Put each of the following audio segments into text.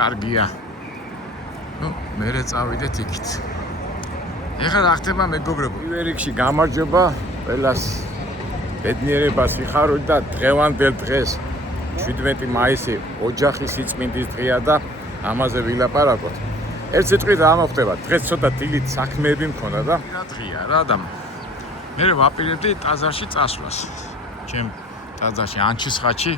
კარგია. ნუ მერე წავიდეთ იქით. ეხლა რა ხდება მეგობრებო? ივერიკში გამარჯობა ყველას ბედნიერებას ვიხაროთ და დღევანდელ დღეს 17 მაისი ოჯახის სიწმინდის დღეა და ამაზე ვილაპარაკოთ. ერთ სიტყვით რა მოხდება? დღეს ცოტა დილით საქმეები მქონდა და დღეა რა და მე ვაპირებდი ტაძარში წასვლას. ჩემ ტაძარში ანჩისხატში.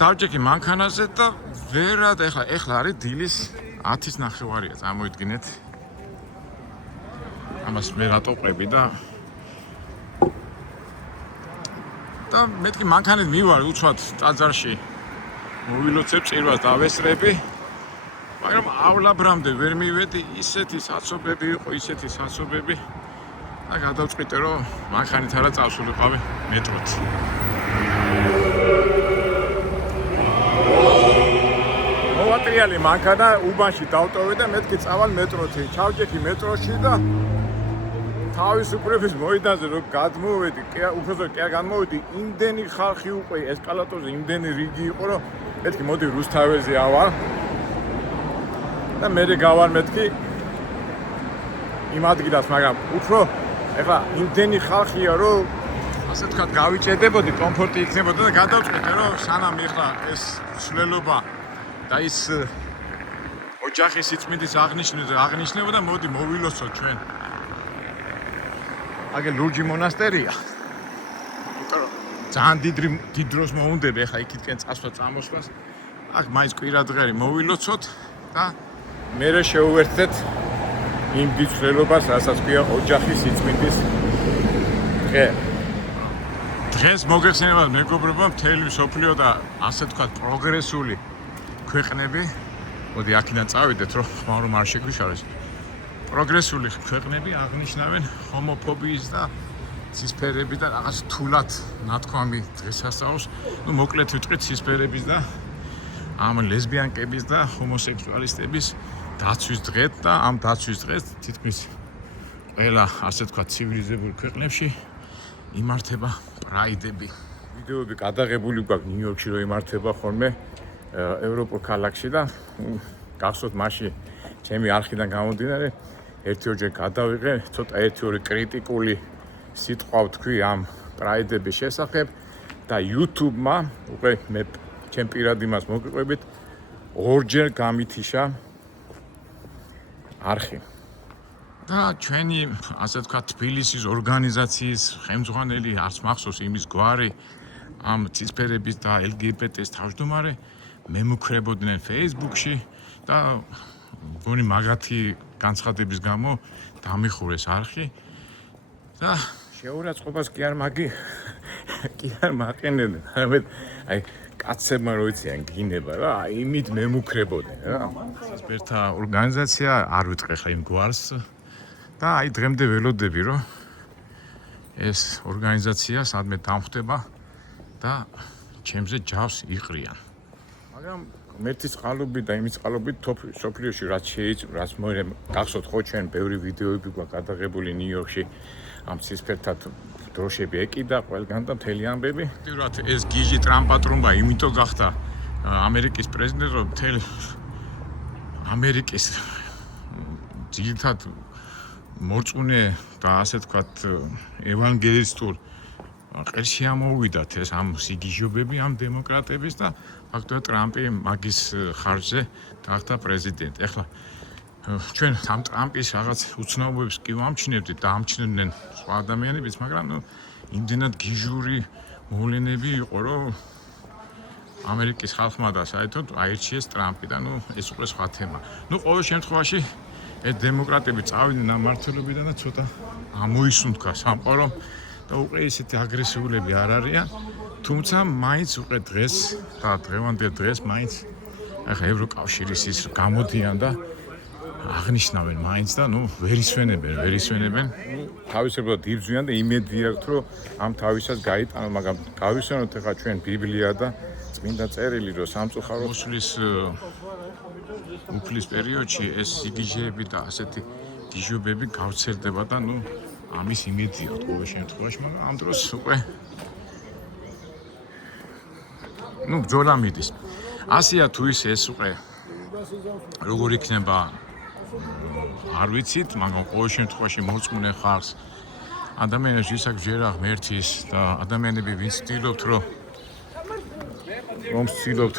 დავჭექი მანქანაზე და ვერად ეხლა არის დილის 10-ის ნახევარია, წარმოიდგინეთ. ამას მე რატო ყვები და მეთქი მანქანით მივარ უცბად ტაძარში. მოვილოცებ წირვას დავესწრები. მაგრამ ავლაბრამდე ვერ მივედი, ისეთი საცობები იყო, ისეთი საცობები. და გადავწყვიტე რომ მანქანით არა წავსულიყავი მეტროთ. მოვატრიალი მანქანა უბანში დავტოვე და მეთქი წავალ მეტროში. ჩავჭექი მეტროში და თავისუფლების მოედანზე რომ გადმოვედი, უბრალოდ კი არ გამოვედი, იმდენი ხალხი უკვე ესკალატორზე, იმდენი რიგი იყო, რომ მეთქი მოდი რუსთაველზე ავალ. და მე გავარ მეთქი იმ ადგილას, მაგრამ უფრო ეხლა იმდენი ხალხია, რომ ასე თქვა გავიჭედებოდი, კომფორტი იქნებოდა და გადავწყვიტე რომ სანამ ეხლა ეს ცვლილობა და ის ოჯახის სიწმინდის აღნიშნებოდა, მოდი მოვილოცოთ ჩვენ. აგე ლურჯი მონასტერია. ძალიან დიდ დროს მოუნდები ეხლა იქითკენ წასვლა წამოსვლას. აქ მაინც კვირადღარი მოვილოცოთ და მე შევუერთდეთ იმ დიდ ცვლილებას, რასაც ქვია ოჯახის სიწმინდის დღე. დღეს მოგეხსენება მეგობრებო, მთელი მსოფლიო და ასე თქვა პროგრესული ქვეყნები. მოდი აქედან წავიდეთ, რომ ხმაურომ არ შეგვიშალოს. პროგრესული ქვეყნები აღნიშნავენ ჰომოფობიის და ცისფერების და რაღაც თულად ნათქვამი დღესასწაულს. ნუ მოკლედ ვიტყვით ცისფერების და ამ ლესბიანკების და ჰომოსექსუალისტების დაცვის დღეთ და ამ დაცვის დღეს თითქმის ყველა ასე თქვა ცივილიზებულ ქვეყნებში იმართება პრაიდები. ვიდეოები გადაღებული გვაქვს ნიუ-იორკში რომ იმართება ხოლმე ევროპულ ქალაქში და გახსოვთ მასში ჩემი არხიდან გამომდინარე ერთი-ორჯერ გადავიღე, ცოტა ერთი-ორი კრიტიკული სიტყვა ვთქვი ამ პრაიდების შესახებ და YouTube-მა უკვე მე ჩემ პირად იმას მოგიყვებით ორჯერ გამითიშა არხი. და ჩვენი ასე თქვა თბილისის ორგანიზაციის ხელმძღვანელი არც მახსოვს იმის გვარი ამ ცისფერების და LGBT-ს თავმჯდომარე მემუქრებოდნენ Facebook-ში და მგონი მაგათი განცხადების გამო დამიხურეს არხი და შეურაცხყოფას კი არ მაყენებდნენ. აი კაცებმა რო იციან გინება რა, იმით მემუქრებოდნენ რა. ცისფერთა ორგანიზაცია არ ვიტყვი ხა იმ გვარს და აი დღემდე ველოდები რომ ეს ორგანიზაცია სადმე დამხვდება და ჩემზე ჯავს იყრიან. მაგრამ მერტის წყალობით და იმის წყალობით სოფლიოში რაც შეიძლება, რაც მოერე გახსოვთ ხო ჩვენ ბევრი ვიდეოები გვაქვს გადაღებული ნიუ-იორკში ამ ცისფერთა დროშები ეკიდა ყველგან და მთელი ამბები. ფაქტიურად ეს გიჟი ტრამპატრუმბა იმიტომ გახდა ამერიკის პრეზიდენტი, რომ მთელ ამერიკის ძირითად მორწმუნე და ასე თქვათ ევანგელისტურ ყელში ამოვიდათ ეს ამ სიგიჟობები ამ დემოკრატების და ფაქტობრივად ტრამპი მაგის ხარჯზე გახდა პრეზიდენტი. ეხლა ჩვენ ამ ტრამპის რაღაც უცნაურობებს კი ვამჩნევდით და ამჩნევდნენ სხვა ადამიანებიც, მაგრამ იმდენად გიჟური მოვლენები იყო, რომ ამერიკის ხალხმა და საერთოდ აირჩიეს ტრამპი და ეს უკვე სხვა თემა. ყოველ შემთხვევაში ეს დემოკრატები წავიდნენ ამ მმართველობიდან და ცოტა ამოისუნთქა სამყარო და უკვე ისეთი აგრესიულები არ არიან, თუმცა მაინც უკვე დღეს და დღევანდელ დღეს მაინც ახლა ევროკავშირის ის გამოდიან და აღნიშნავენ მაინც და ვერ ისვენებენ. თავისებურად იბრძვიან და იმედი აქვთ, რომ ამ თავისას გაიტანონ, მაგრამ გავისვენოთ ახლა ჩვენ ბიბლია და წმინდა წერილი, რომ სამწუხაროდ მოსვლის უფლის პერიოდში ეს სიგიჟეები და ასეთი გიჟობები გავრცელდება და ამის იმედი აქვს ყოველ შემთხვევაში, მაგრამ ამ დროს უკვე ბრძოლა მიდის. ასია თუ ის ეს უკვე როგორ იქნება არ ვიცით, მაგრამ ყოველ შემთხვევაში მოწმუნე ხარს ადამიანებს ვისაც ჯერა ღმერთის და ადამიანები ვინც ცდილობთ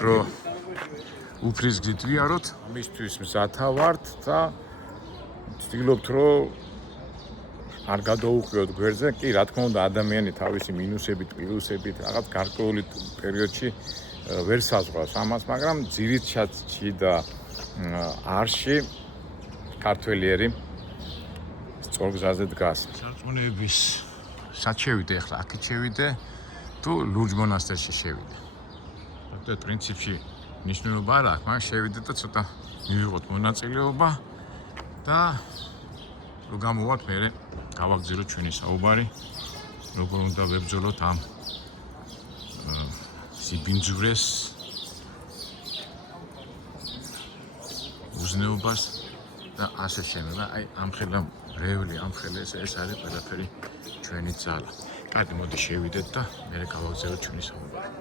რომ უფლის გზით ვიაროთ, ამისთვის მზათა ვართ და ცდილობთ რომ არ გადაუხვიოთ გვერდზე, კი რა თქმა უნდა ადამიანი თავისი მინუსებით, პლუსებით რაღაც გარკვეული პერიოდში ვერ საზღვრავს ამას, მაგრამ ძირითადში და არში ქართველიერი სწორ გზაზე დგას. სარწმუნოების სად შევიდე ახლა აქეთ შევიდე თუ ლურჯ მონასტერში შევიდე. და პრინციპში ნიშნულობა არ აქვს, მაგრამ შევიდე და ცოტა მივიღოთ მონაწილეობა და რომ გამოვართ მერე გავაგზავნოთ ჩვენი საუბარი, როგორ უნდა ვებრძოლოთ ამ სიბინძურეს უზნეობას და ასე შემდეგ. აი ამხელა რევლი, ამხელა ეს არის ყველაფერი ჩვენი ძალა. კარგი, მოდი შევიდეთ და მერე გავაგზავნოთ ჩვენი საუბარი.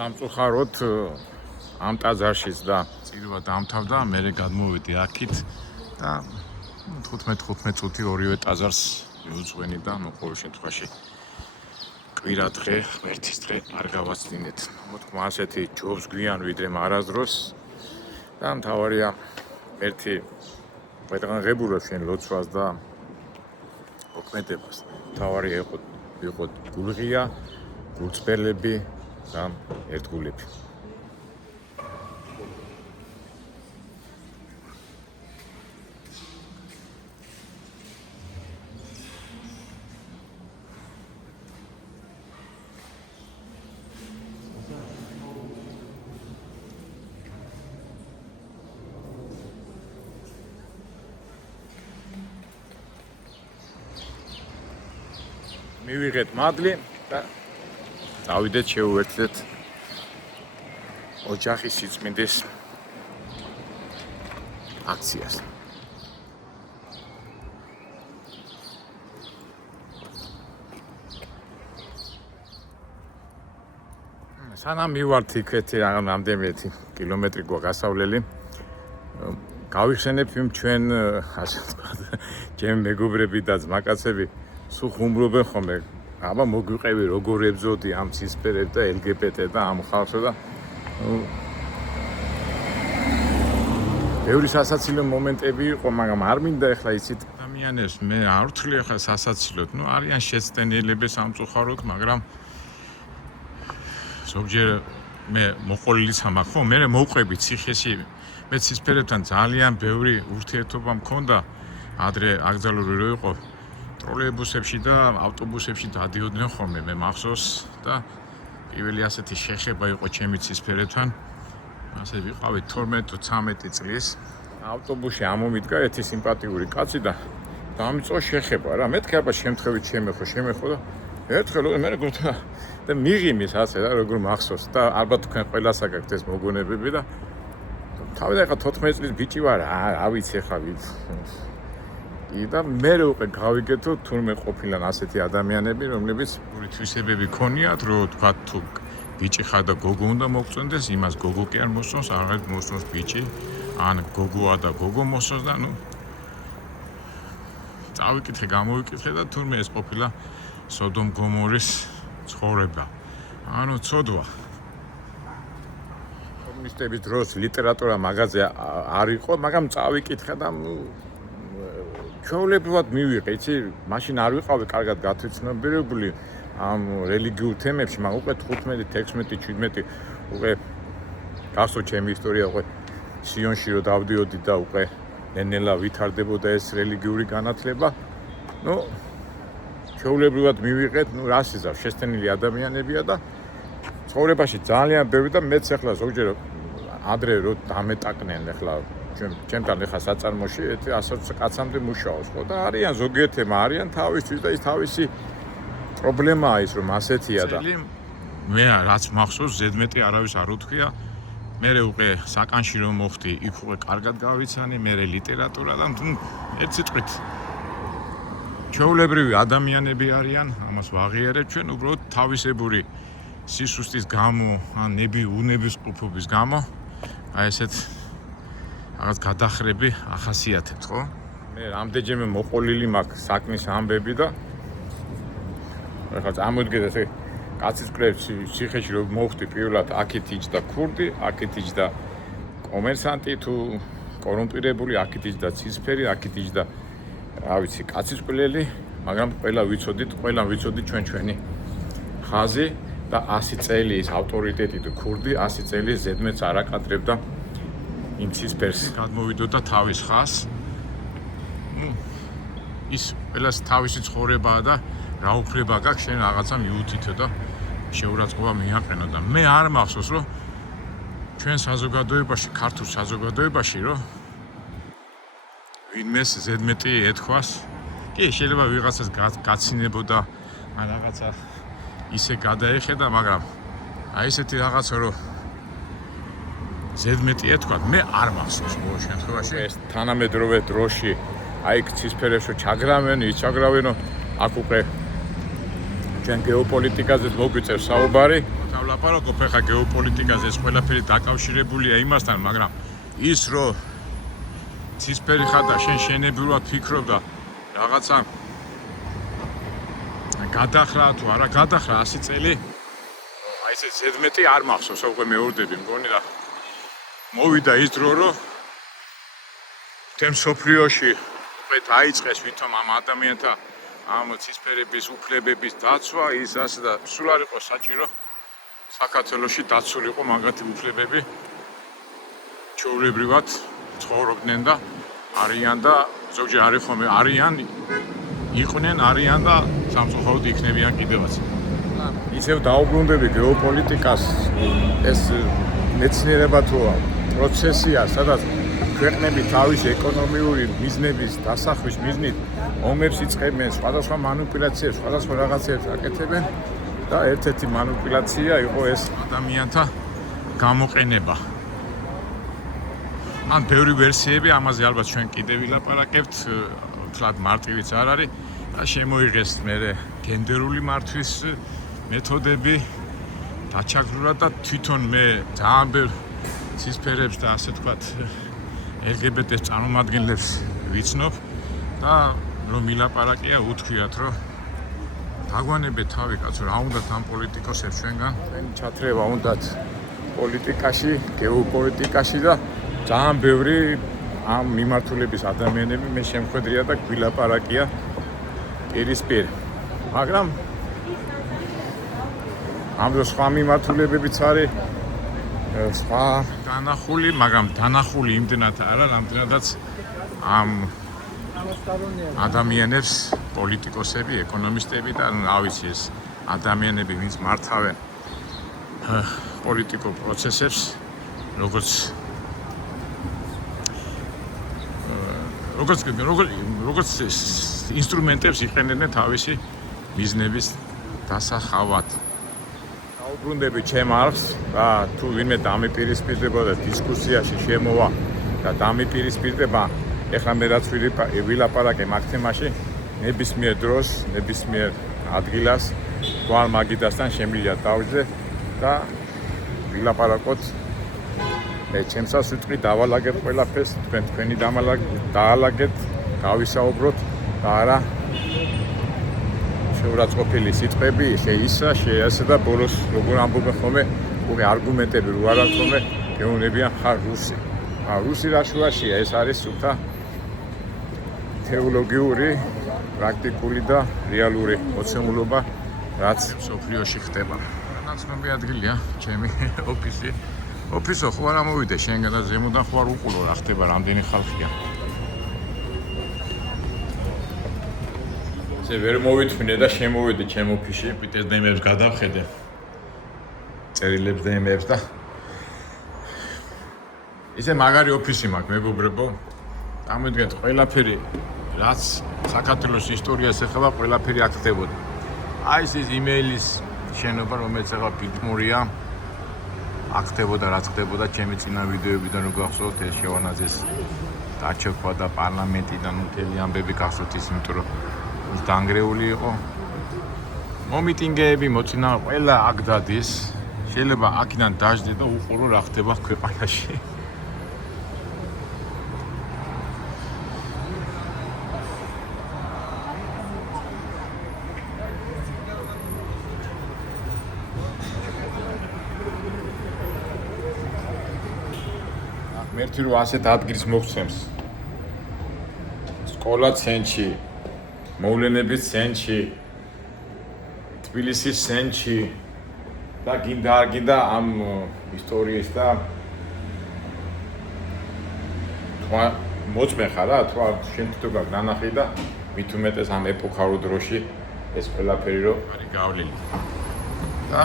სამწუხაროდ ამ ტაძარშიც და წირვა დამთავრდა, მერე გადმოვედი აქით და 15 წუთი ორივე ტაძარს მივუძღვენი და ყოველ შემთხვევაში კვირა დღე, ღმერთის დღე არ გავაცდინეთ. მოთქმა ასეთი ჯობს გვიან ვიდრე მარადროს და მთავარია ერთი ვეთანღებუროთ ჩვენ ლოცვას და მოქმედებას. მთავარია იყოთ გულღია, გულწრფელები და ერთგულები. მივიღეთ მადლი და დავიდეთ შეუერთდეთ ოჯახის სიწმინდის აქციას. სანამ მივართ იქეთი რამდენიმე კილომეტრი გვაგასავლელი, გავიხსენებ იმ ჩვენ ასე ვთქვათ, ჩემი მეგობრები და ძმაკაცები სულ ხუმრობენ ხოლმე. აბა მოგვიყევი როგორ ებრძოდი ამ ცისფერებს და LGBT და ამ ხალხს და ბევრი სასაცილო მომენტები იყო, მაგრამ არ მინდა ახლა იცით ადამიანებს მე არ ვთვლი ახლა სასაცილოდ, არიან შეცდენილები სამწუხაროდ, მაგრამ ზოგჯერ მე მოყოლილიც მაქვს, ხო, მე მოვყვები ციხეში, მე ცისფერებთან ძალიან ბევრი ურთიერთობა მქონდა, ადრე აკრძალული რო იყო ტროლეიბუსებში და ავტობუსებში დადიოდნენ ხოლმე, მე მახსოვს და პირველი ასეთი შეხება იყო ჩემი ცისფერებთან. ასე ვიყავი 12-13 წლის. ავტობუსში ამომიდგა ერთი სიმპათიური კაცი და დამიწყო შეხება რა. მეთქე აბა შემთხვევით შემეხო და ერთხელ მე გქონდა და მიღიმის ასე რა, როგორ მახსოვს და ალბათ თქვენ ყველას აგაქვთ ეს მოგონებები და თავიდან ახლა 14 წლის ბიჭი ვარ, რა ვიცი ახლა და მე უკვე გავიგეთო თურმე ყოფილან ასეთი ადამიანები, რომლებიც თვისებები ქონიათ, რომ თქვა თუ ბიჭი ხარ და გოგო უნდა მოგწონდეს, იმას გოგო კი არ მოსწონს, აღარ მოსწონს ბიჭი, ან გოგოა და გოგო მოსწონს და წავიკითხე, გამოვიკითხე და თურმე ეს ყოფილა სოდომ გომორის ცხოვრება. ცოდვა. კომუნისტების დროს ლიტერატურა მაღაზია არ იყო, მაგრამ წავიკითხე და ჩვეულებრივად მივიღე, იცი, მაშინ არ ვიყავი კარგად გათვითცნობიერებული ამ რელიგიურ თემებში, მაგრამ უკვე 15, 16, 17 უკვე გასო ჩემი ისტორია უკვე სიონში რო დავდიოდი და უკვე ნენელა ვითარდებოდა ეს რელიგიური განათლება. ნუ ჩვეულებრივად მივიღეთ, ნუ რას იზარ, შეცდენილი ადამიანებია და ცხოვრებაში ძალიან ბევრი და მეც ახლა ზოგჯერ ადრე რო დამეტაკნენ ახლა ჩემთან ახლა საწარმოში 120 კაცამდე მუშაობს ხო და არიან ზოგიერთმა არიან თავისთვის და ის თავისი პრობლემაა ის რომ ასეთია და მე რაც მახსოვს ზედმეტი არავის არ უთქვია მე უკვე საკანში რომ მოხდი იქ უკვე კარგად გავიცანი მე ლიტერატურა და ერთ სიტყვით ჩვეულებრივი ადამიანები არიან ამას ვაღიარებ ჩვენ უბრალოდ თავისებური სისუსტის გამო ან უნებისყოფობის გამო აი ესეთ რაღაც გადახრები ახასიათებთ ხო? მე რამდენჯერმე მოყოლილი მაქვს საქმის ამბები და ახლა წამოდგეთ ესე კაცის კვლევით ციხეში რომ მოხდი პირველად აქეთ იჯდა ქურდი, აქეთ იჯდა კომერსანტი თუ კორუმპირებული, აქეთ იჯდა ცისფერი, აქეთ იჯდა რა ვიცი კაცის კვლელი, მაგრამ ყველა ვიცოდით ჩვენი ხაზი და 100 წელი ის ავტორიტეტი თუ ქურდი 100 წელი ზედმეტს არ აკადრებდა იმ ცისფერს გადმოვიდოდა თავის ხაზს ის ყველას თავისი ცხოვრებაა და რა უფლება გაქვს შენ რაღაცა მიუთითო და შეურაცხყოფა მიაყენო და მე არ მახსოვს რომ ჩვენ საზოგადოებაში ქართულ საზოგადოებაში რომ ვინმეს ზედმეტი ეთქვას კი შეიძლება ვიღაცას გაცინებოდა ან რაღაცა ისე გადაეხედა მაგრამ აი ესეთი რაღაცა რომ ზედმეტი ეთქვათ მე არ მახსოვს ყოველ შემთხვევაში ეს თანამედროვე დროში აი ცისფერებშო ჩაგრავენ იცაგრავენო აქ უკვე ჩვენ გეოპოლიტიკაზე მოგვიწევს საუბარი ვლაპარაკობ ხა გეოპოლიტიკაზე ეს ყველაფერი დაკავშირებულია იმასთან მაგრამ ის რომ ცისფერი ხარ და შენ შენებრივად ფიქრობ და რაღაცა გადახრა თუ არა გადახრა 100 წელი აი ეს ზედმეტი არ მახსოვს უკვე მეორდები მგონი და მოვიდა ის დრო რომ თემ სოფლიოში უკვე დაიწყეს ვითომ ამ ადამიანთა ამ ცისფერების უფლებების დაცვა ის ასე და სულ არ იყო საჭირო საქართველოში დაცულიყო მაგათი უფლებები ჩვეულებრივად ცხოვრობდნენ და არიან და ზოგჯერ არის ხომ არიან იყვნენ არიან და სამწუხაროდ იქნებიან კიდევაც ისევ დაუბრუნდები გეოპოლიტიკას ეს მეცნიერება თუ პროცესია სადაც ქვეყნები თავის ეკონომიური მიზნების დასახვის მიზნით ომებს იწყებენ სხვადასხვა манипуляციებს სხვადასხვა რაღაცებს აკეთებენ და ერთ-ერთი манипуляცია იყო ეს ადამიანთა გამოყენება ან ბევრი ვერსიები ამაზე ალბათ ჩვენ კიდევ ვილაპარაკებთ თლად მარტივიც არ არის და შემოიღეს მე გენდერული მართვის მეთოდები დაჩაგვრა და თვითონ მე ძალიან ბევრ ცისფერებს და ასე თქვათ LGBT-ს წარმომადგენლებს ვიცნობ და რომ ვილაპარაკია უთქვიათ რომ დაგვანებეთ თავი კაცო რა უნდათ ამ პოლიტიკოსებს ჩვენგან ჩათრევა უნდათ პოლიტიკაში გეოპოლიტიკაში და ძალიან ბევრი ამ მიმართულების ადამიანები მე შემხედრია და გვილაპარაკია პირისპირ მაგრამ ამ სხვა მიმართულებებიც არის სხვა დანახული მაგრამ დანახული იმდენად არა რამდენადაც ამ ადამიანებს პოლიტიკოსები ეკონომისტები და რა ვიცი ეს ადამიანები ვინც მართავენ პოლიტიკურ პროცესებს როგორც ინსტრუმენტებს იყენებენ თავისი მიზნების დასახავად. დაუბრუნდები ჩემ არხს და თუ ვინმე დამიპირისპირდება დისკუსიაში შემოვა და დამიპირისპირდება ეხლა მე რაც ვილაპარაკე მაგ თემაში ნებისმიერ დროს, ნებისმიერ ადგილას გვალ მაგიდასთან შემიძლია დავიძე და ვილაპარაკოთ მე ჩემსას ვიტყვი დავალაგებ ყველაფერს თქვენი დაალაგეთ გავისაუბროთ და არა შეურაცხყოფილი სიტყვები შეისა შეასე და ბოლოს როგორ ამბობენ ხოლმე უკვე არგუმენტები რო არ აქვს ხოლმე გეუნებიან ხარ რუსი. რუსი რაშუაშია, ეს არის სულთა თეოლოგიური, პრაქტიკული და რეალური მოცემულობა, რაც სოფლიოში ხდება. ნაცნობი ადგილია, ჩემი ოფისი. ოფისო ხო არ ამოვიდე შენგან და ზემოდან ხო არ უყულო რა ხდება, რამდენი ხალხია. ზე ვერ მოვითმინე და შემოვედი ჩემ ოფისში, პიტერ დემებს გადავხედე. წერილებს დემებს და ისე მაგარი ოფისი მაქვს, მეგობრებო. ამოიდგეთ ყველაფერი, რაც საქართველოს ისტორიას ეხება, ყველაფერი აქ ხდებოდა. აი ეს იმეილის შენობა, რომელიც ახლა ბიტმორია, აქ ხდებოდა, რაც ხდებოდა ჩემი წინა ვიდეოებიდან რო გახსოვთ, ეს შევანაძეს დაჩოქვა და პარლამენტიდან მთელი ამბები გახსოვთ ის, იმიტომ რომ ის დანგრეული იყო. მომიტინგეები, მოწინა ყველა აქ დადის. შეიძლება აქიდან დაждდე და უყურო რა ხდება ქვეყანაში. მერტი რო ასეთ ადგილს მოგცემს. სკოლა ცენტრში, მოვლენების ცენტრში, თბილისის ცენტრში და გინდა არ გინდა ამ ისტორიის და თქვა მოწმე ხარ რა, თქვა შენ თვითონ გაქვს ნანახი და მით უმეტეს ამ ეპოქალურ დროში ეს ყველაფერი რო არის გავლილი. და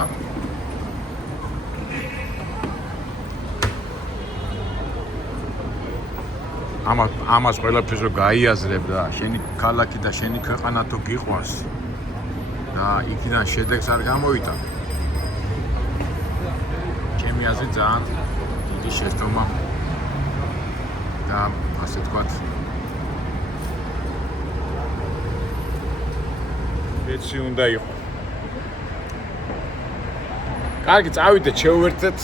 ამას ყველაფერს რო გაიაზრებ და შენი ქალაქი და შენი ქვეყანა თუ გიყვარს და იქიდან შედეგს არ გამოვიტან. ჩემი აზრით ძალიან დიდი შეცდომა და ასე ვთქვათ ეცი უნდა იყო. კარგი, წავიდეთ, შევუერთდეთ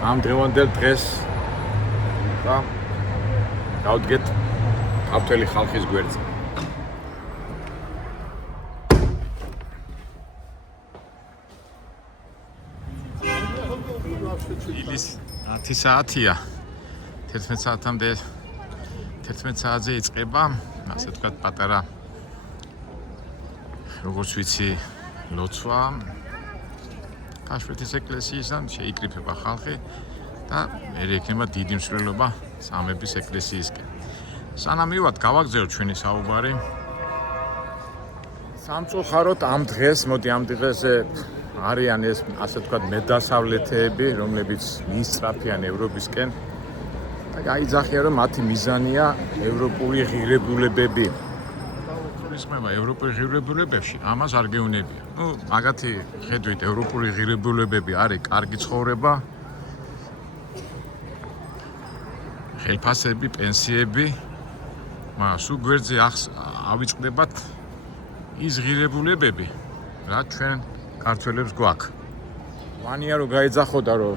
ამ დღევანდელ დღეს და გავდგეთ ქართველი ხალხის გვერდზე. დილის 10 საათია. 11 საათამდე 11 საათზე იწყება, ასე ვთქვათ, პატარა როგორც ვიცი, ლოცვა ქაშვეთის ეკლესიისგან შეიკრიფება ხალხი და მერე იქნება დიდი მსვლელობა სამების ეკლესიისკენ. სანამ მივად გავაგზავნოთ ჩვენი საუბარი. სამწუხაროდ ამ დღეს, მოდი ამ დღეზე არიან ეს ასე ვთქვათ მედასავლეთეები, რომლებიც მიისწრაფიან ევროპისკენ და გაიძახიან რომ მათი მიზანია ევროპული ღირებულებები. ისმება ევროპული ღირებულებებში, ამას არ გეუნებია. მაგათი ხედვით ევროპული ღირებულებები არის კარგი ცხოვრება, ხელფასები, პენსიები, მაგრამ სულ გვერდზე ავიწყდებათ ის ღირებულებები, რაც ჩვენ ქართველებს გვაქვს. მანია რომ გაიძახოდა რომ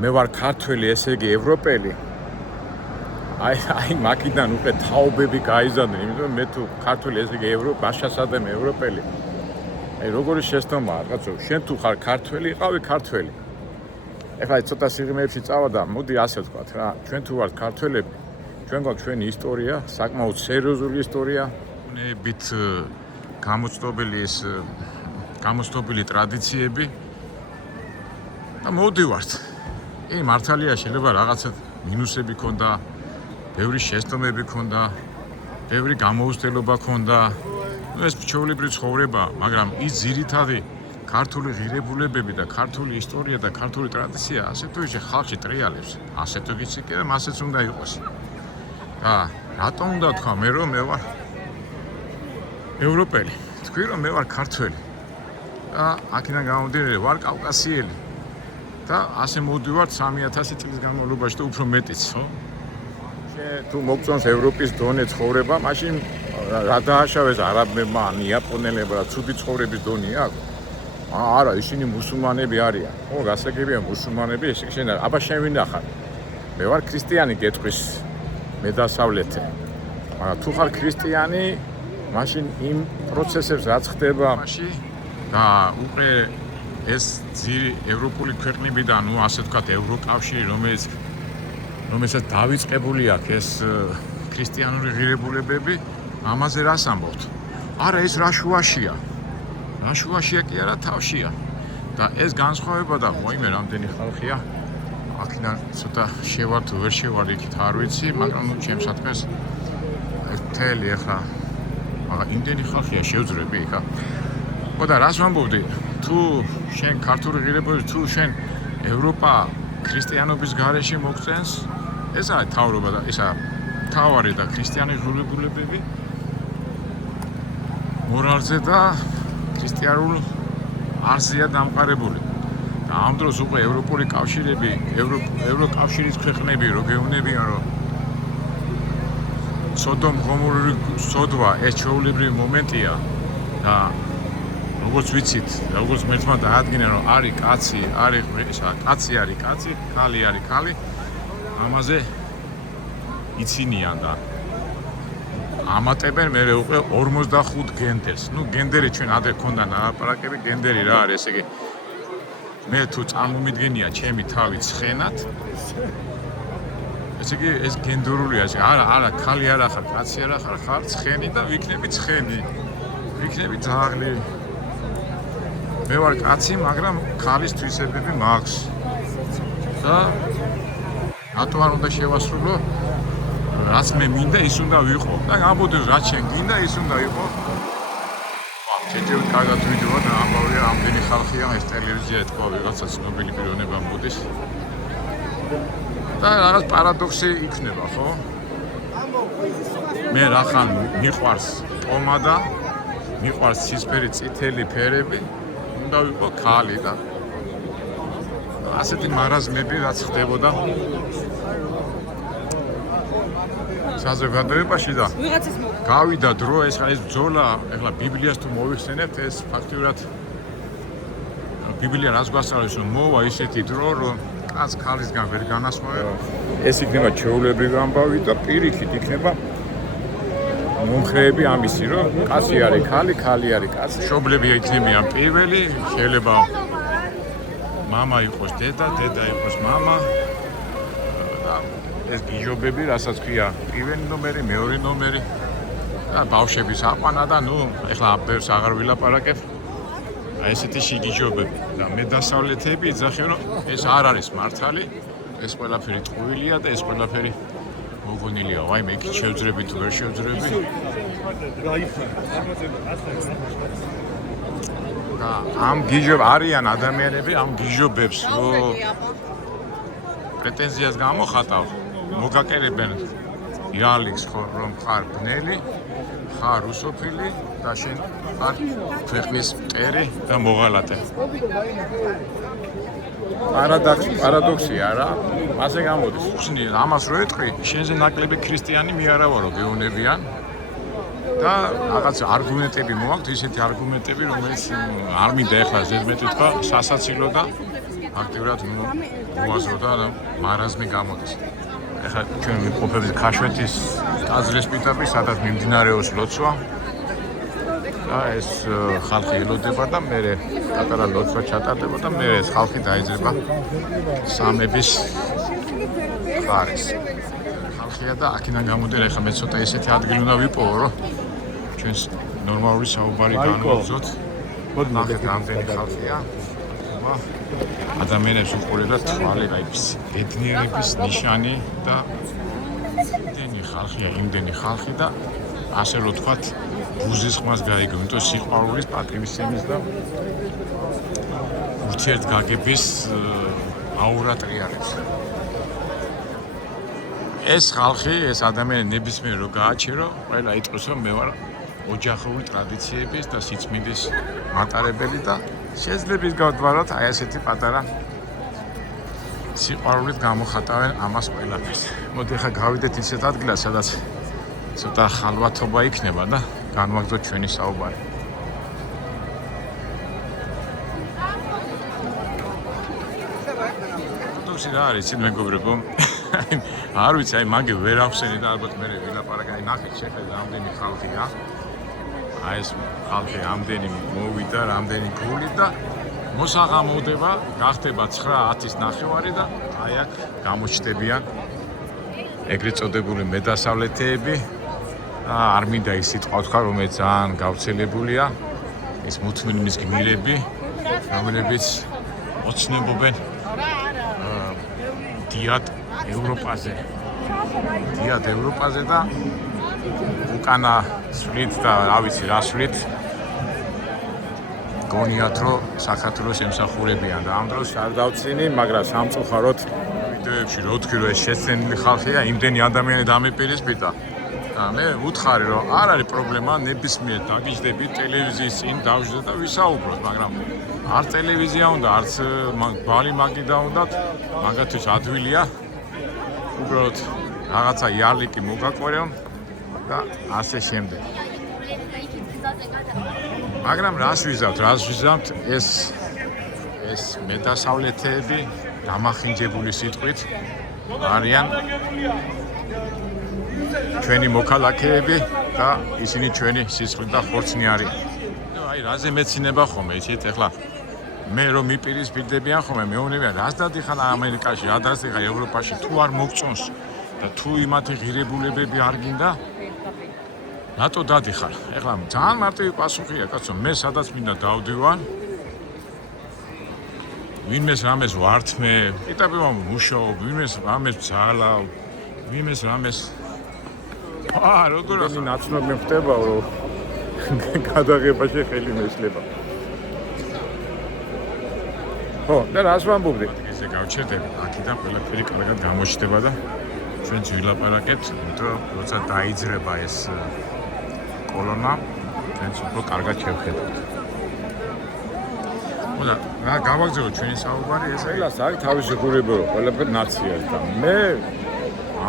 მე ვარ ქართველი, ესე იგი ევროპელი. აი მაგიდან უკვე თაობები გაიზარდნენ, იმიტომ მე თუ ქართველი, ესე იგი მაშასადემ ევროპელი. აი როგორი შეცდომაა რაღაცო, შენ თუ ხარ ქართველი, იყავი ქართველი. ეხლა ცოტა სიღრმეებში წავა და მოდი ასე ვთქვათ რა, ჩვენ თუ ვართ ქართველები, ჩვენ გვაქვს ჩვენი ისტორია, საკმაოდ სერიოზული ისტორია, უნებით გამოცდობილი ტრადიციები და მოვდივართ. მართალია შეიძლება რაღაცა მინუსები ქონდა, ბევრი შეცდომები ქონდა, ბევრი გამოუცდელობა ქონდა. ეს ჩვეულებრივი ცხოვრება, მაგრამ ის ძირითადი ქართული ღირებულებები და ქართული ისტორია და ქართული ტრადიცია ასე თუ ისე ხალხში ტრიალებს. ასე თუ ისე კი მასეც უნდა იყოს. და რატომ უნდა თქვა მე რომ მე ვარ ევროპელი? თქვი რომ მე ვარ ქართველი. და აქედან გამომდინარე ვარ კავკასიელი. და ასე მოვდივართ 3000 წლის განმავლობაში და უფრო მეტიც, ხო? თუ მოგწონს ევროპის დონე ცხოვრება, მაშინ რა დააშავეს არაბებმა, ან იაპონელებმა, ცუდი ცხოვრების დონე აქვს. არა, ისინი მუსულმანები არიან. ხო, გასაგებია მუსულმანები, ესე იგი შენ აბა შენ ვინ ახარ? მე ვარ ქრისტიანი, გეტყვის მედასავლეთე. მაგრამ თუ ხარ ქრისტიანი, მაშინ იმ პროცესებს რაც ხდება, მაშინ და უკვე ეს ძირი ევროპული ქვეყნებიდან, ну ასე ვთქვათ, ევროკავშირი, რომელსაც დავიწყებული აქვს ეს ქრისტიანული ღირებულებები, ამაზე რას ამბობთ? არა, ეს რა შუაშია. რა შუაშია კი არა, თავშია. და ეს განსხვავება და მოიმე რამდენი ხალხია. აქედან ცოტა შევარ თუ ვერ შევარ იქით არ ვიცი, მაგრამ ნუ ჩემს საქმეს ერთელი ახლა მაგრამ იმდენი ხალხია შევძრები იქა. ხო და რას ვამბობდი? თუ შენ ქართული ღირებულები, თუ შენ ევროპა ქრისტიანობის გარეშე მოგწენს, ეს არის თავრობა და ისა თავარი და ქრისტიანი ღირებულებები მორალზე და ქრისტიანულ არსია დამყარებული. და ამ დროს უკვე ევროპული კავშირები, ევროკავშირის ქვეყნები რო გეუბნებიან, რომ სოდომ გომორული სოდვა ეს ჩვეულებრივი მომენტია და როგორც ვიცით, როგორც მერთმა დაადგინა, რომ არის კაცი, არის კაცი არის კაცი, ქალი არის ქალი, ამაზე იცინიან და ამატებენ მე უკვე 45 გენდერს. ნუ გენდერი ჩვენ ადრე ქონდა ნალაპარაკები, გენდერი რა არის, ესე იგი მე თუ წარმომიდგენია ჩემი თავი ცხენად, ესე იგი ეს გენდერულია, არა, ქალი არა ხარ, კაცი არა ხარ, ხარ ცხენი და ვიქნები ცხენი. ვიქნები ძაღლი. მე ვარ კაცი, მაგრამ ქალის თვისებები მაქვს. და რატო არ უნდა შევასრულო? რაც მე მინდა ის უნდა ვიყო და ამბობდეს რაც შენ გინდა ის უნდა იყო. შეჯეროთ კარგად ვიდეო და ამბავია ამდენი ხალხია ეს ტელევიზია თქვა ვიღაცა ცნობილი პიროვნება მოდის. და რაღაც პარადოქსი იქნება, ხო? მე რახან მიყვარს პომადა, მიყვარს ცისფერი წითელი ფერები, უნდა ვიყო ქალი და ასეთი მარაზმები რაც ხდებოდა საზოგადოებაში და გავიდა დრო ეს ბრძოლა, ეხლა ბიბლიას თუ მოვიხსენებთ, ეს ფაქტიურად ბიბლია რას გვასწავლის, რომ მოვა ისეთი დრო, რომ კაც ქალისგან ვერ განასხვავება. ეს იქნება ჩვეულებრივი ამბავი და პირიქით იქნება მომხრეები ამისი, რომ კაცი არის ქალი, ქალი არის კაცი. მშობლები იქნებიან პირველი, შეიძლება მამა იყოს დედა, დედა იყოს მამა. ეს გიჟობები, რასაც ქვია, პირველი ნომერი, მეორე ნომერი და ბავშვების აყვანა და ნუ ეხლა აბერს აღარ ვილაპარაკებ. აი ესეთი შიგიჟობები და მე დასავლეთები იძახენ, რომ ეს არ არის მართალი, ეს ყველაფერი ტყუილია და ეს ყველაფერი მოგონილია. ვაიმე, იქ შევძრები თუ ვერ შევძრები. და ამ გიჟობ არიან ადამიანები, ამ გიჟობებს რო პრეტენზიას გამოხატავ, მოგაკერებენ იალიქს, რომ ხარ ბნელი, ხარ რუსოფილი და შენ ხარ ქვეყნის მტერი და მოღალატე. პარადოქსია რა, ასე გამოდის. ხსნი ამას რო ეტყვი, შენზე ნაკლები ქრისტიანი მე არა ვარო გეუნებიან და რაღაც არგუმენტები მოაქვს, ისეთი არგუმენტები, რომელიც არ მინდა ეხლა ზედმეტი თქვა, სასაცილო და აქტიურად მოაზრო და მარაზმი გამოდის. ეხლა ჩვენ ვიმყოფებით ქაშვეთის ტაძრის პირდაპირ, სადაც მიმდინარეობს ლოცვა. და ეს ხალხი ელოდება და მე პატარა ლოცვა ჩატარდება და მე ეს ხალხი დაიძრება სამების ხარეს. ხალხია და აქედან გამოდიან ეხლა მე ცოტა ესეთი ადგილი უნდა ვიპოვო, რომ ჩვენს ნორმალური საუბარი განვაგრძოთ. ნახეთ რამდენი ხალხია. ადამიანებს უყურებდა თვალი, აი ბედნიერების ნიშანი და იმდენი ხალხი და ასე რომ თქვათ ბუზის ხმას გაიგო, იმიტომ სიყვარულის, პატივისცემის და ურთიერთგაგების აურა ტრიალებს. ეს ხალხი, ეს ადამიანი ნებისმიერ რო გააჩერო, ყველა იტყვის რომ მე ვარ ოჯახური ტრადიციების და სიწმინდის მატარებელი და შეიძლება გავდვაროთ აი ესეთი პატარა სიყვარულით გამოხატავენ ამას ყველაფერს. მოდი ახლა გავიდეთ ისეთ ადგილას, სადაც ცოტა ხალვათობა იქნება და განვაგრძოთ ჩვენი საუბარი. თუმცა რა არის, იცით მეგობრებო, არ ვიცი, აი მაგე ვერ ახსენე და ალბათ მე ვილაპარაკე, აი ნახეთ შეხედე რამდენი ხალხია. აი ეს ხალხი ამდენი მოვიდა, რამდენი გული და მოსაღამოდება გახდება 9-10-ის ნახევარი და აი აქ გამოჩნდებიან ეგრეთ წოდებული მედასავლეთეები. არ მინდა ის სიტყვა ვთქვა, რომელიც ძალიან გავრცელებულია, ის მუთმინის გმირები, რომლებიც ოცნებობენ დიად ევროპაზე და უკანა სვლით და რა ვიცი რა სვლით გონიათ რომ საქართველოს ემსახურებიან და ამ დროს არ დავწინი, მაგრამ სამწუხაროდ ვიდეოებში რო ვთქვი რომ ეს შეცდენილი ხალხია, იმდენი ადამიანი დამეპირისპირდა. მე ვუთხარი რომ არ არის პრობლემა, ნებისმიერ დაგიჯდებით ტელევიზიის წინ დავждდეთ და ვისაუბროთ, მაგრამ არ ტელევიზია უნდა, არც ბალი მაგიდა უნდათ, მაგათთვის ადვილია. უბრალოდ რაღაცა იარლიკი მოგაკვირონ და ასე შემდეგ. მაგრამ რას ვიზავთ ეს მედასავლეთეები დამახინჯებული სიტყვით არიან ჩვენი მოქალაქეები და ისინი ჩვენი სისხლით და ხორცნი არიან. აი რაზე მეცინება ხოლმე, იცით, ეხლა მე რომ მიპირისპირდებიან ხოლმე, მეუბნებიან, რას დადიხარ ამერიკაში, რა დადიხარ ევროპაში, თუ არ მოგწონს და თუ იმათი ღირებულებები არ გინდა, რატო დადიხარ? ეხლა ძალიან მარტივი პასუხია, კაცო, მე სადაც მინდა დავდივარ, ვინმეს რამეს ვართმე, იტაბება მუშაობ, ვინმეს რამეს ბძალავ, ვინმეს რამეს როგორ ნაცნობი ხდება, რომ გადაღებაში ხელი მეშლება. ხო, და რას ვამბობდი? ისე გავჩერდები, აქედან ყველაფერი კარგად გამოჩნდება და ჩვენც ვილაპარაკეთ, იმიტომ რომ როცა დაიძრება ეს კოლონა, ჩვენც უფრო კარგად შევხედოთ. მოდა, რა გავაგზავნოთ ჩვენი საუბარი ეს ყველას აქვს თავისი ღირებულება, ყველაფერი ნაციას და მე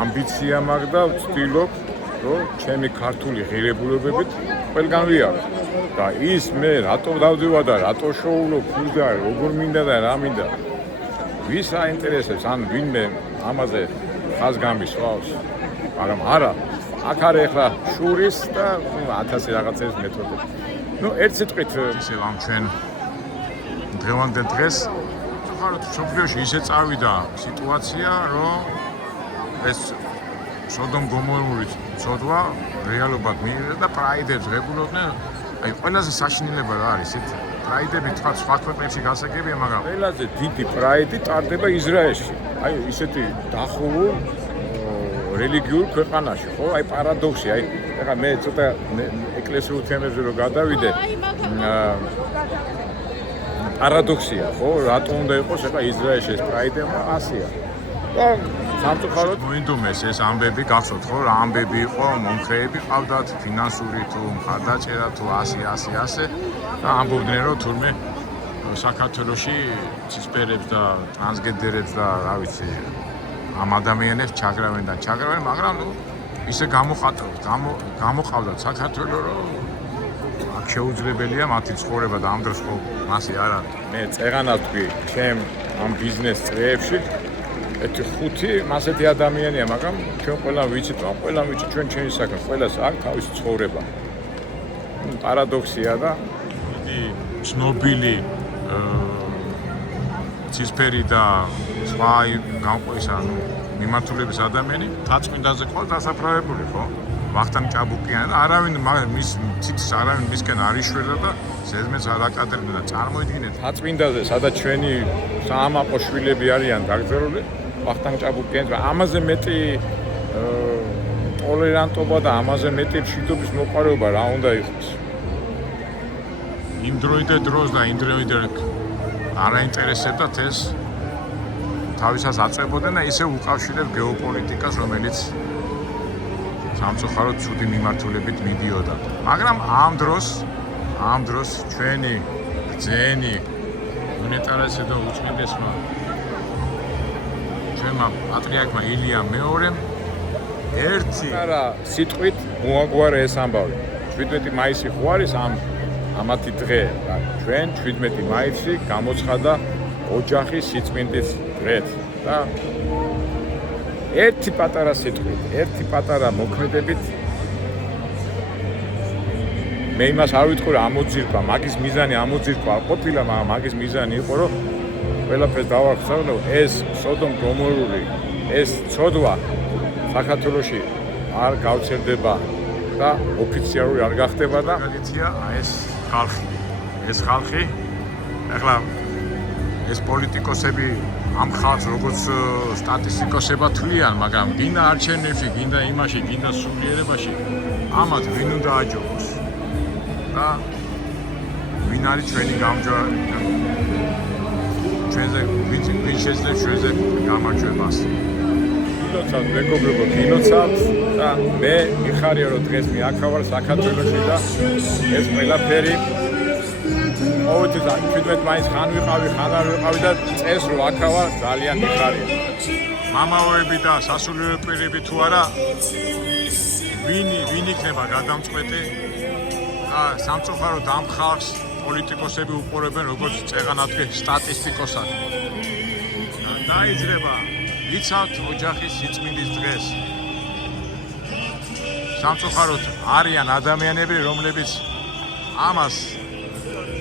ამბიცია მაქვს და ვცდილობ რომ ჩემი ქართული ღირებულებებით ყველგან ვიარო. და ის მე რატო დავდივარ და რატო შოულობ, ფუძა, როგორ მინდა და რა მინდა. ვის აინტერესებს, ან ვინმე ამაზე ხაზ გამისვავს. მაგრამ არა, აქ არის ახლა შურის და 1000 რაღაცების მეთოდები. ერთ სიტყვით ისე ამ ჩვენ დღევანდელ დღეს ხართ სოფლიოში ისე წავიდა სიტუაცია, რომ ეს სოდომ გომორული ცოდვა რეალობად მიიღეს და პრაიდებს ღებულობდნენ. აი ყველაზე საშინელება რა არის ეს პრაიდები თქვა სხვა ქვეყნებში გასაგებია, მაგრამ ყველაზე დიდი პრაიდი ტარდება ისრაელში. აი ისეთი დახურულ რელიგიურ ქვეყანაში, ხო? აი პარადოქსი, აი ეხლა მე ცოტა ეკლესიურ თემებზე რომ გადავიდე, პარადოქსია, ხო? რატო უნდა იყოს ეხლა ისრაელში ეს პრაიდი, ასია. და სამწუხაროდ მოინდომეს ეს ამბები, გახსოვთ ხო, რა ამბები იყო, მომხრეები ყავდათ, ფინანსური თუ მხარდაჭერა თუ ასე და ამბობდნენ რომ თურმე საქართველოში ცისფერებს და ტრანსგენდერებს და რა ვიცი ამ ადამიანებს ჩაგრავენ, მაგრამ ისე გამოყავდათ საქართველო, რომ აქ შეუძლებელია მათი ცხოვრება და ამ დროს ხო მასე არ არის. მე წეღანად ვთქვი ჩემ ამ ბიზნეს წრეებში ეს ხუთი მასეთი ადამიანია, მაგრამ ჩვენ ყველა ვიცით, ჩვენ ჩემი საქმე, ყველას აქვს თავისი ცხოვრება. პარადოქსია და დიდი ცნობილი ცისფერი და სხვა განყვისა მიმართულების ადამიანი თაწმინდაზე ყავს დასაფლავებული, ხო? ვახტანგ ჭაბუკიანი და არავინ მის ციცის არავინ მისკენ არ იშველა და ზედმეც არ აკადრებდა და წარმოიდგინეთ თაწმინდაზე, სადაც ჩვენი საამაყო შვილები არიან დაგზავნილი, ვახტანგ ჭაბუკიანს ამაზე მეტი ტოლერანტობა და ამაზე მეტი მშვიდობის მოყვარეობა რა უნდა იყოს. იმ დროს და იმ დროიდან არაინტერესებდათ ეს თავისას აწევებოდნენ და ისე უკავშირებს გეოპოლიტიკას, რომელიც სამწუხაროდ ცუდი მიმართულებით მიდიოდა. მაგრამ ამ დროს ჩვენი ბრძენი უნეტარესა და უწმიდესმა ჩვენმა პატრიარქმა ილია მეორემ ერთი სიტყვით მოაგვარა ეს ამბავი. 17 მაისი ხო არის ამათი დღე. ჩვენ 17 მაისში გამოცხადა ოჯახის სიწმინდის დღეთ და ერთი პატარა სიტყვით, ერთი პატარა მოქმედებით მე იმას არ ვიტყვი რომ ამოძირკვა, მაგის მიზანი ამოძირკვა არ ყოფილა, მაგრამ მაგის მიზანი იყო რომ ყველაფერს დავახსოვნო, ეს სოდომ გომორული, ეს ცოდვა საქართველოში არ გავცერდება და ოფიციალური არ გახდება და ტრადიცია ეს ხალხი ახლა ეს პოლიტიკოსები ამ ხალხს როგორც სტატისტიკოსებად თვლიან, მაგრამ გინდა არჩევნებში, გინდა იმაში, გინდა სულიერებაში ამათ ვინ უნდა აჯობოს და ვინ არის ჩვენი გამარჯვებული ჩვენზე ვინ შეძლებს ჩვენზე გამარჯვებას. გილოცავთ მეგობრებო, გილოცავთ და მე მიხარია რომ დღეს მე აქ ვარ საქართველოში და ეს ყველაფერი ყოველთვის 17 მაისს ხან ვიყავი, ხან არ ვიყავი და წეს რომ აქ ვარ ძალიან მიხარია. მამაოები და სასულიერო პირები თუ არა ვინ იქნება გადამწყვეტი და სამწუხაროდ ამ ხალხს პოლიტიკოსები უყურებენ როგორც წეღანადგე სტატისტიკოსად. დაიძრება იცავთ ოჯახის სიწმინდის დღეს. სამწუხაროდ არიან ადამიანები, რომლებიც ამას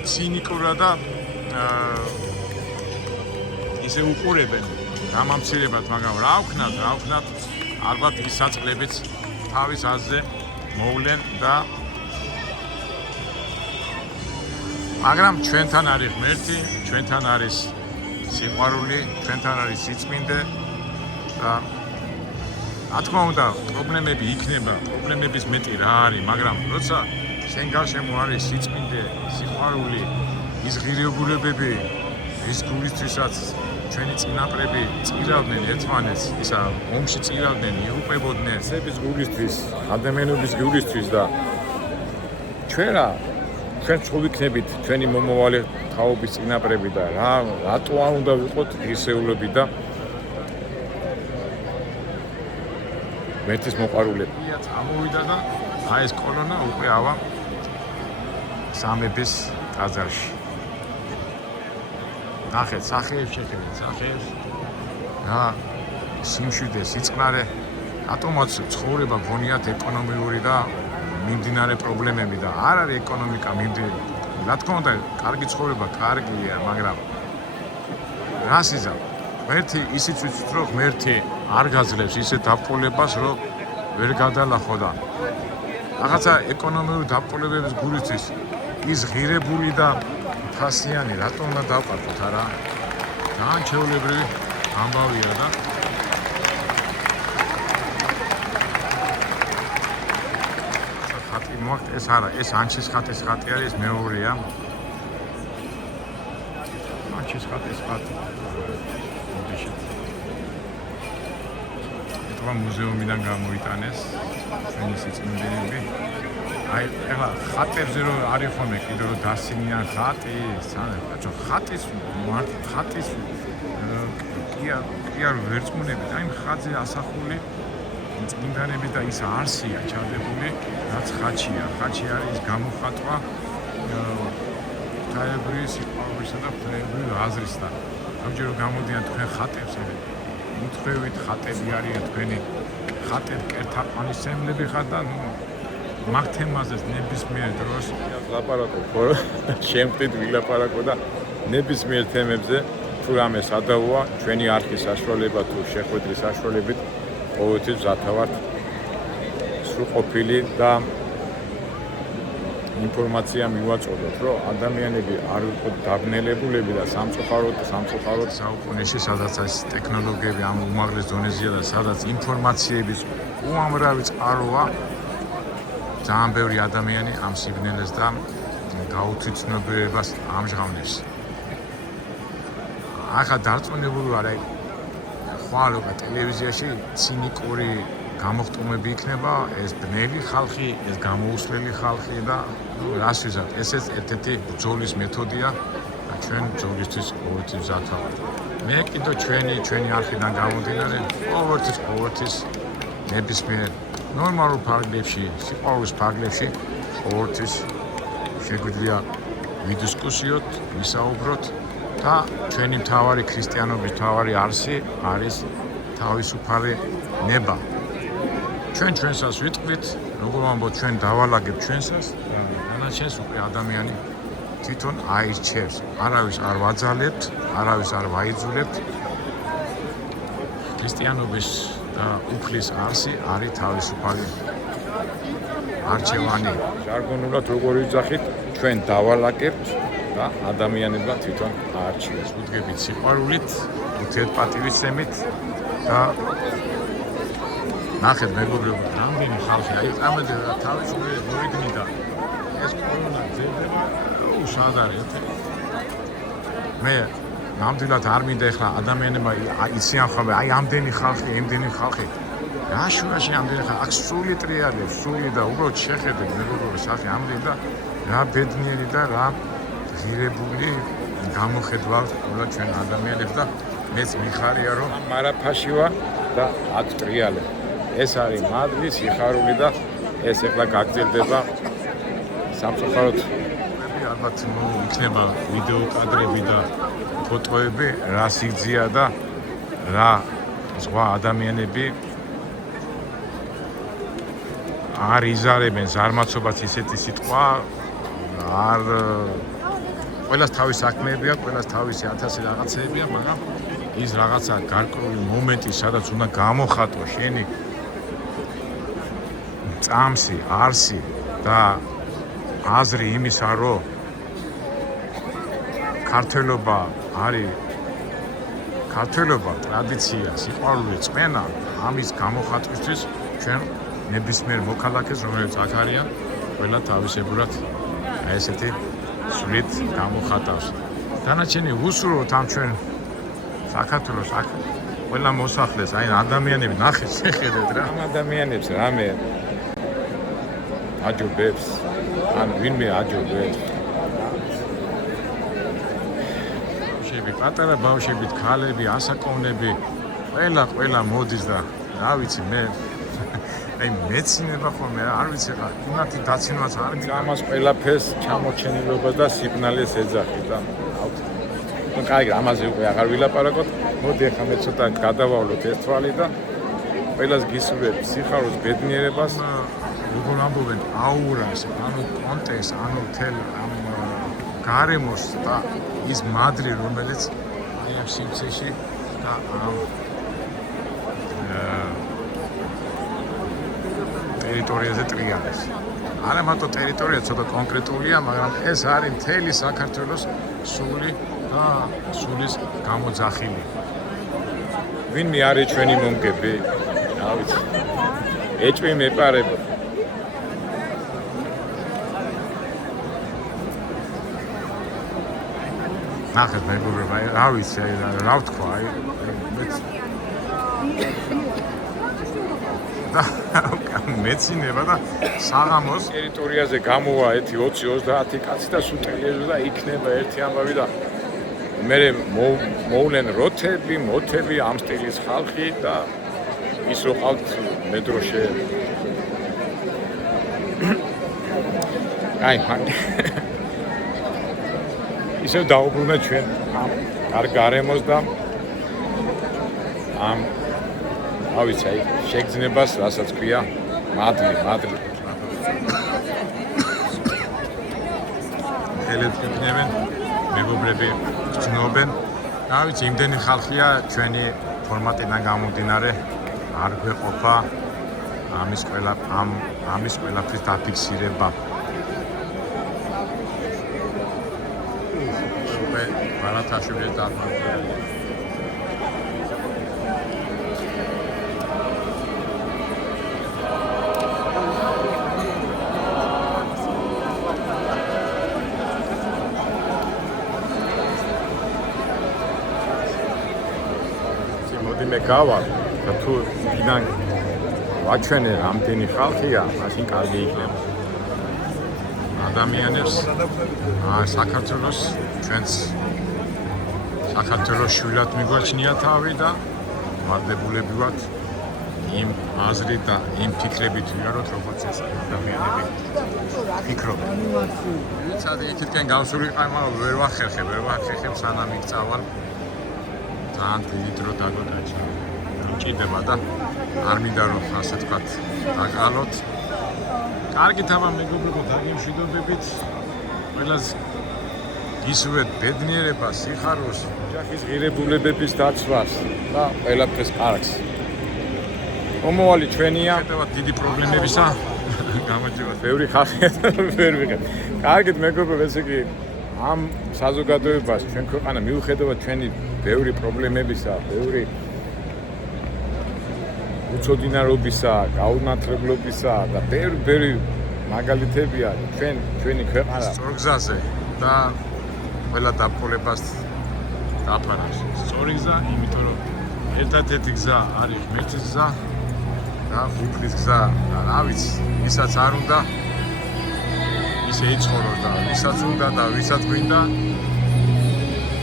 ცინიკურად და ისე უყურებენ გამამცირებად, მაგრამ რა ვქნათ, ალბათ ის საწყლებიც თავის აზრზე მოვლენ და მაგრამ ჩვენთან არის ღმერთი, ჩვენთან არის სიყვარული, ჩვენთან არის სიწმინდე და რა თქმა უნდა, პრობლემები იქნება, პრობლემების მეტი რა არის, მაგრამ როცა შენ გარშემო არის სიწმინდე, სიყვარული, ის ღირებულებები, ის გულისთვისაც ჩვენი წინაპრები წირავდნენ ერთმანეთს, ისა ომში წირავდნენ, იღუპებოდნენ სების გულისთვის, ადამიანების გულისთვის და ჩვენ თუ ვიქნებით ჩვენი მომავალი თაობის წინაპრები და რატო არ უნდა ვიყოთ ღირსეულები და მერტის მოყვარულები. ამოვიდა და აი ეს კოლონა უკვე ავა სამების ტაძარში. ნახეთ, სახეებს შეხედეთ, სახეებს. რა სიმშვიდე, სიწყნარე, რატომაც ცხოვრება გონიათ ეკონომიური და მიმდინარე პრობლემები და არ არის ეკონომიკა მიმდინარე. რა თქმა უნდა, კარგი ცხოვრება, კარგია, მაგრამ რა სიზა? ღმერთი ისიც ვიცით, რომ ღმერთი არ გაძლევს ისეთ დაბყოლებას, რომ ვერ გადალახო და რაღაცა ეკონომიური დაბყოლებების გულისთვის ის ღირებული და ფასიანი რატომ უნდა დავყაროთ არა? ძალიან ჩვეულებრივი ამბავია და ხატი მოხდა ეს არა, ეს ანჩის ხატის ხატი არის, მეორეა. ანჩის ხატის ხატი. ეთქვა მუზეუმიდან გამოიტანეს ჩვენი სიწმინდეები. აი, ეხლა ხატებზე რომ არის ხოლმე კიდე რომ დასინიან ხატი, ხატის კი არ ვერწმუნებით, აი ხატზე ასახული წმინდანები და ის არსია ჩადებული, რაც ხატია. ხატი არის ის გამოხატვა ღვთაებრივი სიყვარულისა და ღვთაებრივი აზრისთან. ამჯერ რომ გამოდიან თქვენ ხატებს, უთხრევით ხატები არიან თქვენი ხატები კერთაყვანისმცემლები ხარ და მაგ თემაზე ნებისმიერ დროს ლაპარაკობ, ხო? შემტით ვილაპარაკო და ნებისმიერ თემებზე თუ რამე სადავოა, ჩვენი არქის საშუალება თუ შეხვედრის საშუალებით ყოველთვის მზათავართ სრულყოფილი და ინფორმაცია მივაწოდოთ, რომ ადამიანები არ ვიყოთ დაბნელებულები და სამწუხაროდ საუკუნეში, სადაც ეს ტექნოლოგიები ამ უმაღლეს დონეზეა და სადაც ინფორმაციების უამრავი წყაროა, ძალიან ბევრი ადამიანი ამ სიგნალებს და გაუთვითცნობებას ამჟღავნებს. ახლა დარწმუნებული ვარ, აი ხვალ ტელევიზიაში ცინიკური გამოხტომები იქნება, ეს ბნელი ხალხი, ეს გამოუსვლელი ხალხი და რას ვიზარდ, ესეც ერთ-ერთი ბრძოლის მეთოდია და ჩვენ ბრძოლისთვის ყოველთვის მზადავართ. მე კიდევ ჩვენი არხიდან გამომდინარე, ყოველთვის ნებისმიერ ნორმალურ ფარგლებში, სიყვარულის ფარგლებში ყოველთვის შეგვიძლია ვიდისკუსიოთ, ვისაუბროთ და ჩვენი მთავარი ქრისტიანობის მთავარი არსი არის თავისუფალი ნება. ჩვენ ჩვენსას ვიტყვით, როგორ ვამბობთ, ჩვენ დავალაგებთ ჩვენსას, დანარჩენს უკვე ადამიანი თვითონ აირჩევს. არავის არ ვაძალებთ, არავის არ ვაიძულებთ. ქრისტიანობის და უფლის არსი არის თავისუფალი არჩევანი. ჟარგონულად როგორ ვიძახით, ჩვენ დავალაკებთ და ადამიანებმა თვითონ აარჩიოს. ვუდგებით სიყვარულით, უთერთპატივისცემით და ნახეთ მეგობრებო, რამდენი ხალხი აი ამაზე თავისუფლად მოიგნიდა ეს კორონა ძებდება, სად არის? მე ნამდვილად არ მინდა ეხლა ადამიანებმა იციან ხოლმე აი ამდენი ხალხი, იმდენი ხალხი. რა შუაში ამდენი ხალხი? აქ სული ტრიალებს, სული და უბრალოდ შეხედეთ მეგობრებო, სახე ამდენი და რა ბედნიერი და რა ღირებული გამოხედვა ყველა ჩვენ ადამიანებს და მეც მიხარია რომ მარაფაში ვარ და აქ ტრიალებ. ეს არის მადლი, სიხარული და ეს ეხლა გაგრძელდება სამწუხაროდ. ალბათ იქნება ვიდეო კადრები და ფოტოები, რა სიგრძეა და რა სხვა ადამიანები არ იზარებენ ზარმაცობაც ისეთი სიტყვა არ ყველას თავის საქმეები აქვს, ყველას თავისი 1000 რაღაცეები აქვს, მაგრამ ის რაღაცა გარკვეული მომენტი, სადაც უნდა გამოხატო შენი წამსი, არსი და აზრი იმისა, რომ ქართველობა არის ქართველობა, ტრადიცია, სიყვარული, წმენა, ამის გამოხატვისთვის ჩვენ ნებისმიერ მოქალაქეს, რომელიც აქ არიან, ყველა თავისებურად ესეთი სულით გამოხატავს. დანარჩენი ვუსურვოთ ამ ჩვენ საქართველოს აქ ყველა მოსახლეს, აი ადამიანები ნახეთ, შეხედეთ რა. ამ ადამიანებს რამე აჯობებს, ან ვინმე აჯობებს. პატარა ბავშვები, ქალები, ასაკოვნები, ყველა მოდის და რა ვიცი მე აი მეცინება ხოლმე არ ვიცი რა, იმათი დაცინვაც არ მინდა. ამას ყველაფერს ჩამოჩენილობა და სიგნალეს ეძახით და ნუ კაი, ამაზე უკვე აღარ ვილაპარაკოთ. მოდი ახლა მე ცოტა გადავალოთ ეს თვალი და ყველას გისურვებ სიხარულს, ბედნიერებას. როგორ ამბობენ, აურას, ანუ კონტეს, ანუ თელ ამ გარემოს და ის მადლი, რომელიც აი ამ სივრცეში და ამ ტერიტორიაზე ტრიალებს. არა მარტო ტერიტორია ცოტა კონკრეტულია, მაგრამ ეს არის მთელი საქართველოს სული და სულის გამოძახილი. ვინმე არის ჩვენი მომგები? რა ვიცი. ეჭვი მეპარება. ნახეთ მეგობრებო, რა ვიცი, რა ვთქვა, აი მეც მეცინება და საღამოს ტერიტორიაზე გამოვა 1-20-30 კაცი და სუტრიეზე და იქნება ერთი ამბავი და მე მოვლენ როთები, მოთები, ამ სტილის ხალხი და ის რო ყავთ მეტროშე. აი, ისე დაუბრუნეთ ჩვენ ამ გარემოს და ამ რა ვიცი, აი შეგრძნებას, რასაც ქვია, მადლი. ხელით იქნებენ, მეგობრები გრძნობენ. რა ვიცი, იმდენი ხალხია ჩვენი ფორმატიდან გამომდინარე არ გვეყოფა ამის ყველაფრის დაფიქსირება. ბარათაშვილი დარბაზია. მოდი მე გავალ და თუ იქიდან ვაჩვენე რამდენი ხალხია, მაშინ კარგი იქნება. ადამიანებს საქართველოს ჩვენს საქართველოს შვილად მიგვაჩნია თავი და ვარდებულები ვართ იმ აზრით და იმ ფიქრებით ვიაროთ, როგორც ეს ადამიანები ფიქრობენ. ვინცადი იქითკენ გავსულიყავ, მაგრამ ვერ ვახერხებ, სანამ იქ წავალ. ძალიან დიდი დრო დაგოდაჭა. მჭირდება და არ მინდა რომ ასე თქვათ დაკალოთ. კარგი თამა მეგობრებო, დაგემშვიდობებით. ყველას გისურვებთ ბედნიერებას, სიხარულს, ოჯახის ღირებულებების დაცვას და ყველაფერს კარგს. მომავალი ჩვენია. ხედავთ დიდი პრობლემებისა. გამარჯობა. ბევრი ხალხია და ვერ ვიღებ. კარგით მეგობრებო, ესე იგი ამ საზოგადოებას ჩვენ ქვეყანა მიუხედავად ჩვენი ბევრი პრობლემებისა, ბევრი უცოდინარობისა, გაუნათლებლობისა და ბევრი მაგალითებია ჩვენი ქვეყანა სწორ გზაზე და ყველა დაბყოლებას დაფარავს. სწორი გზა, იმიტომ რომ ერთადერთი გზა არის ღმერთის გზა და უფლის გზა, რა ვიცი, ვისაც არ უნდა ისე იცხოვროს და ვისაც უნდა და ვისაც გვინდა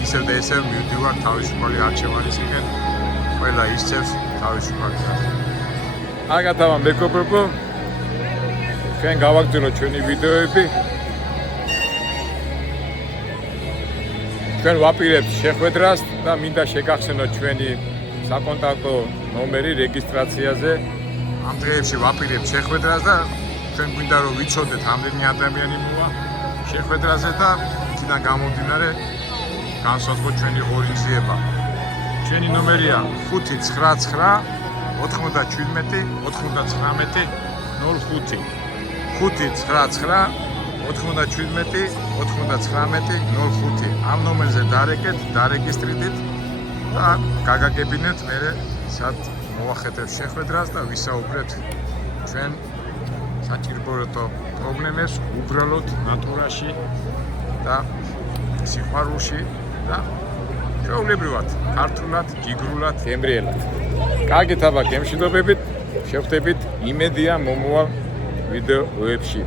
ისევ და ისევ მივდივარ თავისუფალი არჩევანისკენ, ყველა ისწევს თავისუფალ გზას. აგათავა მეგობრებო, ჩვენ გავაგრძელოთ ჩვენი ვიდეოები. ჩვენ ვაპირებთ შეხვედრას და მინდა შეგახსენოთ ჩვენი საკონტაქტო ნომერი რეგისტრაციაზე. ამ დღეებში ვაპირებთ შეხვედრას და ჩვენ გვინდა რომ ვიცოდეთ ამდენი ადამიანი მოვა შეხვედრაზე და იქიდან გამომდინარე განსაზღვროთ ჩვენი ღონისძიება. ჩვენი ნომერია 599 97 99 05 599 97 99 05. ამ ნომერზე დარეკეთ, დარეგისტრირდით და გაგაგებინეთ მე სად მოვახეთებთ შეხვედრას და ვისაუბრეთ ჩვენ საჭიროებო პრობლემებს უბრალოდ ნატურაში და სიყვარულში და ჩვეულებრივად, ქართულად, ჯიგრულად, გემრიელად. კარგით აბა, გემშვიდობებით, შევხვდებით იმედია მომავალ ვიდეოებში.